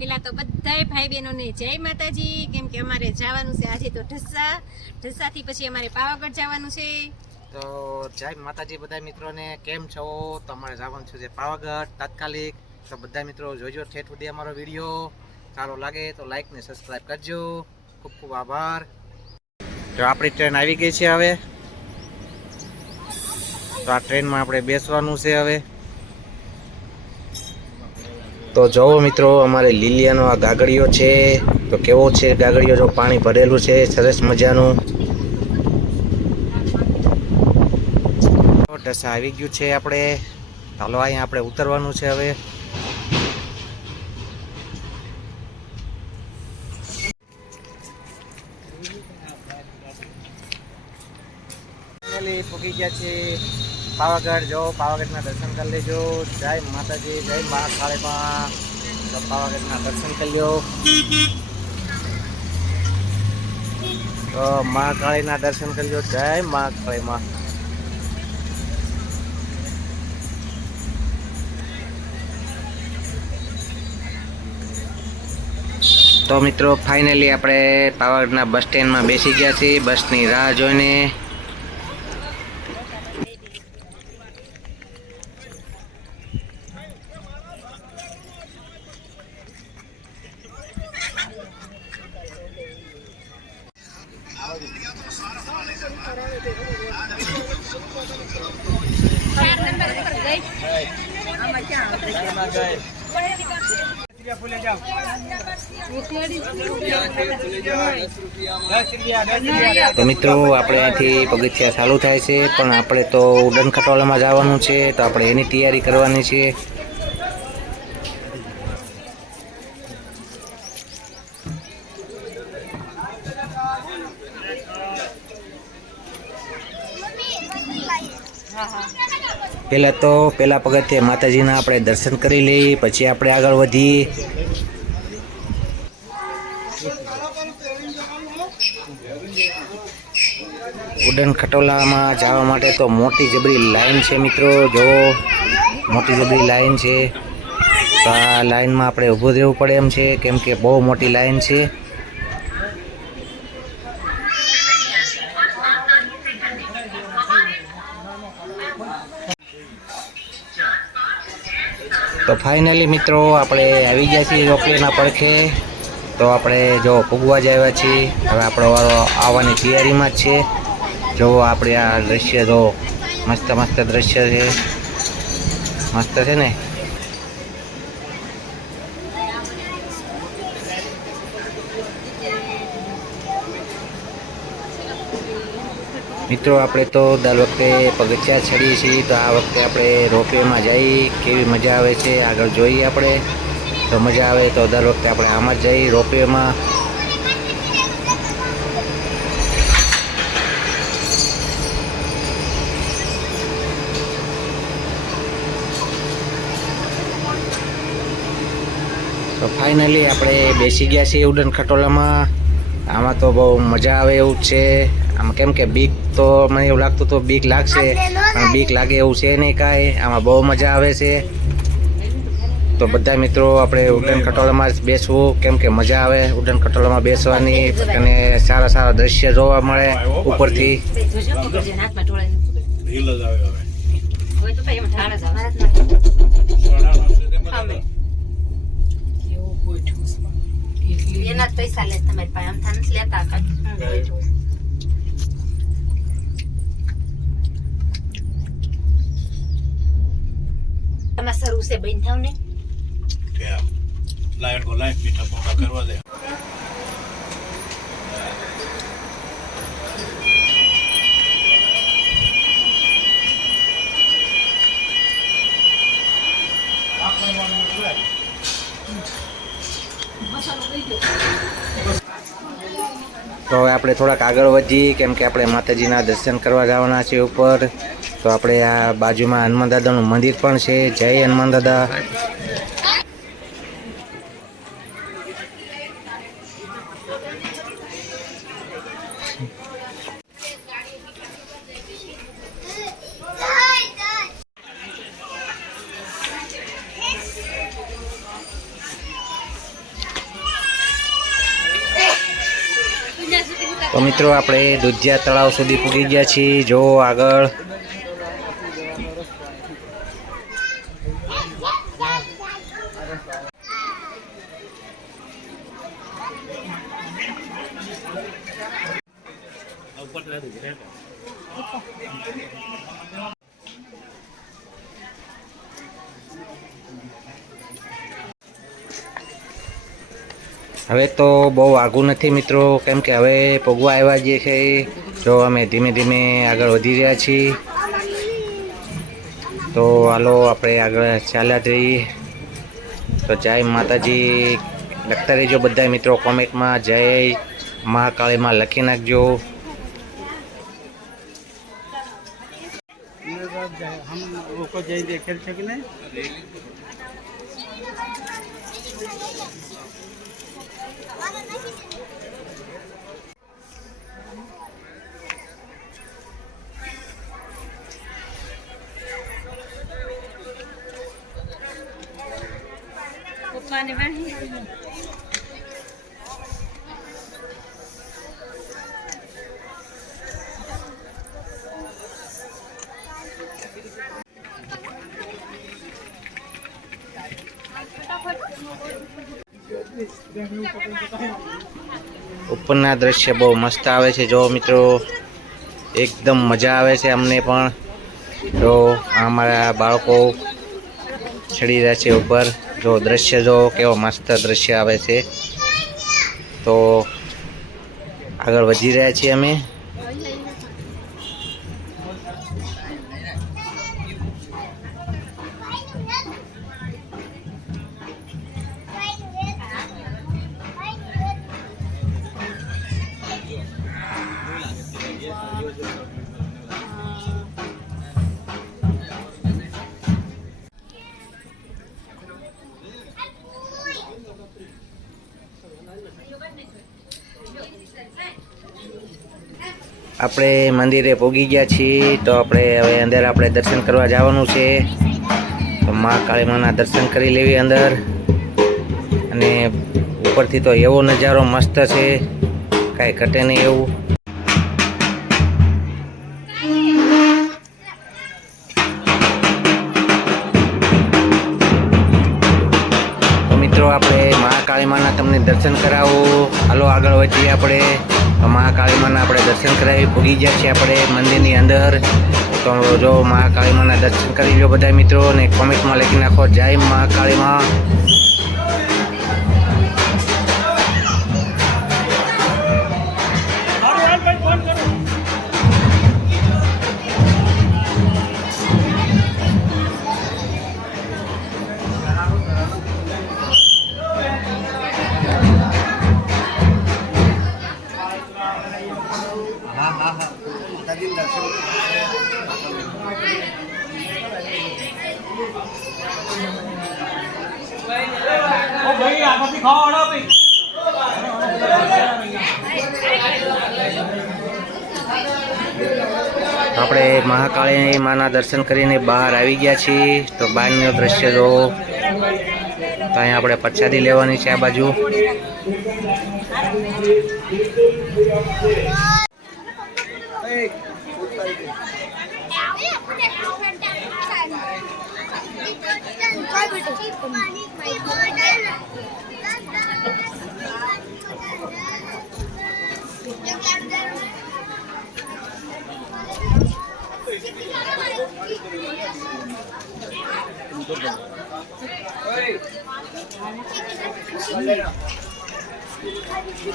પેલા તો બધાય ભાઈ બહેનોને જય માતાજી, કેમ કે અમારે જવાનું છે આજે તો ઢસાથી પછી અમારે પાવાગઢ જવાનું છે. તો જય માતાજી બધા મિત્રોને, કેમ છો? તો અમારે જવાનું છે પાવાગઢ તાત્કાલિક. તો બધા મિત્રો જોજો ઠેઠ સુધી અમારો વિડીયો. સારો લાગે તો લાઈક ને સબસ્ક્રાઈબ કરજો. ખૂબ ખૂબ આભાર. તો આપણી ટ્રેન આવી ગઈ છે હવે. તો આ ટ્રેનમાં આપણે બેસવાનું છે હવે. તો જોવો મિત્રો, અમારે લીલિયાનો આ ગાગડીયો છે. તો કેવો છે ગાગડીયો? જો પાણી ભરેલું છે સરસ મજાનું. ઢસા આવી ગયું છે આપણે. ચાલો અહીંયા આપણે ઉતરવાનું છે હવે. પહોંચી ગયા છે પાવાગઢ. જો પાવાગઢના દર્શન કરી લેજો. જય માતાજી, જય મહાકાળીમાં. તો પાવાગઢના દર્શન કરી લો. તો મહાકાળીના દર્શન કરી લો. જય મહાકાળીમાં. તો મિત્રો ફાઇનલી આપણે પાવાગઢના બસ સ્ટેન્ડમાં બેસી ગયા છીએ બસની રાહ જોઈને. તો મિત્રો આપણે અહીંથી પગથિયા ચાલુ થાય છે, પણ આપણે તો ઉડન ખટોલામાં જવાનું છે, તો આપણે એની તૈયારી કરવાની છે. પેલા પગથિયે માતાજીના આપણે દર્શન કરી લઈએ, પછી આપણે આગળ વધીએ. ઉડન ખટોલામાં જવા માટે તો મોટી જબરી લાઈન છે મિત્રો. જો મોટી જબરી લાઈન છે. તો આ લાઈનમાં આપણે ઊભું રહેવું પડે એમ છે, કેમ કે બહુ મોટી લાઈન છે. તો ફાઇનલી મિત્રો આપણે આવી ગયા છીએ રોપવેના પડખે. તો આપણે જો પૂગવા જ આવ્યા છીએ. હવે આપણો વારો આવવાની તૈયારીમાં જ છે. જો આપણે આ દ્રશ્ય જો મસ્ત મસ્ત દ્રશ્ય છે. મસ્ત છે ને. મિત્રો આપણે તો દર વખતે પગથિયા ચડીએ છીએ, તો આ વખતે આપણે રોપવેમાં જઈએ. કેવી મજા આવે છે આગળ જોઈએ આપણે. તો મજા આવે તો દર વખતે આપણે આમાં જ જઈએ રોપવેમાં. તો ફાઇનલી આપણે બેસી ગયા છીએ ઉડન ખટોલામાં. આમાં તો બહુ મજા આવે એવું જ છે. આમાં કેમ કે બીક તો મને એવું લાગતું તો બીક લાગશે, પણ બીક લાગે એવું છે નહીં કાંઈ. આમાં બહુ મજા આવે છે. તો બધા મિત્રો આપણે ઉડન ખટોલામાં જ બેસવું, કેમ કે મજા આવે ઉડન ખટોલામાં બેસવાની અને સારા સારા દ્રશ્ય જોવા મળે ઉપરથી. એના જ પૈસા લે તમારી પાસે, આમ થા નથી લેતા. તમારે શરૂ છે બન થાવ ને લાઈટ કો લાઈટ મીઠા પોકા કરવા દે. તો હવે આપણે થોડાક આગળ વધીએ, કેમ કે આપણે માતાજીના દર્શન કરવા જવાના છે ઉપર. તો આપણે આ બાજુમાં હનુમાન દાદાનું મંદિર પણ છે. જય હનુમાન દાદા. તો મિત્રો આપણે દુધિયા તળાવ સુધી પૂગી ગયા છીએ. જો આગળ હવે તો બહુ આઘું નથી મિત્રો, કેમ કે હવે પગવા આવ્યા જે છે. જો અમે ધીમે ધીમે આગળ વધી રહ્યા છીએ. તો હાલો આપણે આગળ ચાલ્યા જઈએ. તો જય માતાજી લખતા રહેજો બધા મિત્રો કોમેન્ટમાં, જય મહાકાળીમાં લખી નાખજો. પપ્પાને વાહી ઉપરના દ્રશ્ય બહુ મસ્ત આવે છે. જો મિત્રો એકદમ મજા આવે છે અમને પણ. જો અમારા બાળકો ચડી રહ્યા છે ઉપર. જો દ્રશ્ય જો કેવો મસ્ત દ્રશ્ય આવે છે. તો આગળ વધી રહ્યા છીએ અમે. આપણે મંદિરે પહોંચી ગયા છીએ. તો આપણે હવે અંદર આપણે દર્શન કરવા જવાનું છે. તો મહાકાળી માના દર્શન કરી લેવી અંદર. અને ઉપરથી તો એવો નજારો મસ્ત છે, કાંઈ ઘટે નહીં એવું. તો મિત્રો આપણે મહાકાળી માના તમને દર્શન કરાવું. હાલો આગળ વધીએ આપણે. તો મહાકાળી માના આપણે દર્શન કરાવી પૂગી ગયા છીએ આપણે મંદિરની અંદર. તો જો મહાકાળી માના દર્શન કરી લો બધા મિત્રો, ને કોમેન્ટમાં લખી નાખો જય મહાકાળી માં. આપણે મહાકાળી માના દર્શન કરીને બહાર આવી ગયા છીએ. તો બહારનું દ્રશ્ય જો. તો અહીંયા આપણે પ્રસાદી લેવાની છે આ બાજુ.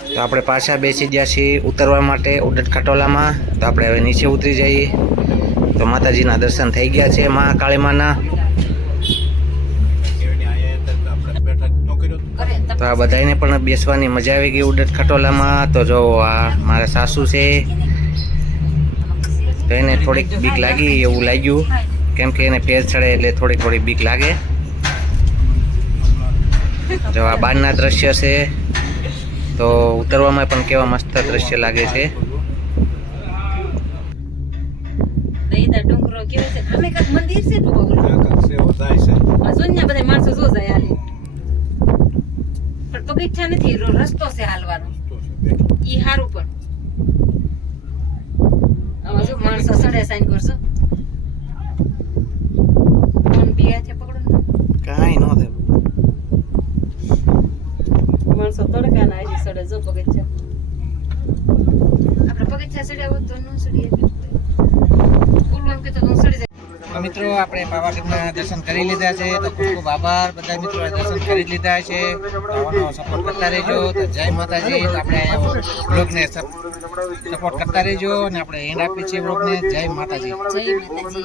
તો આપણે પાછા બેસી ગયા છીએ ઉતરવા માટે ઉડટ ખટોલામાં. તો આપણે હવે નીચે ઉતરી જઈએ. તો માતાજીના દર્શન થઈ ગયા છે મહાકાળી માના. તો આ બધાને પણ બેસવાની મજા આવી ગઈ ઉડટ ખટોલામાં. તો જો આ મારા સાસુ છે, તો એને થોડીક બીક લાગી એવું લાગ્યું, કેમ કે એને પેર ચડે એટલે થોડી બીક લાગે. જો આ બહારના દ્રશ્ય છે. તો ઉતરવામાં પણ કેવા મસ્ત દ્રશ્ય લાગે છે. ડુંગરો કેવો છે, આમે કાક મંદિર છે તો બહુ અજોન્યા બધા માણસો જો જાય હાલે, પણ પગથિયા નથી, રસ્તો છે હાલવાનો. ઈ હારું પણ માણસો સડે સાઈન કરશો ફોન બે હાથે પકડો ને કાંઈ ન થાય માણસો તડકા ના આવી સડે જો પગથિયા આપણે પગથિયા સડ્યા હોત તો ન સડીએ ઓલું એમ કે તો હું સડી જાય તો મિત્રો આપણે પાવાગઢના દર્શન કરી લીધા છે તો ખૂબ ખૂબ આભાર બધા મિત્રો દર્શન કરી લીધા છે આવવાનો સપોર્ટ કરતા રહેજો તો જય માતાજી તો આપણે બ્લોગને સપોર્ટ કરતા રહેજો અને આપણે એન્ડ આપીએ છીએ બ્લોગને જય માતાજી જય માતાજી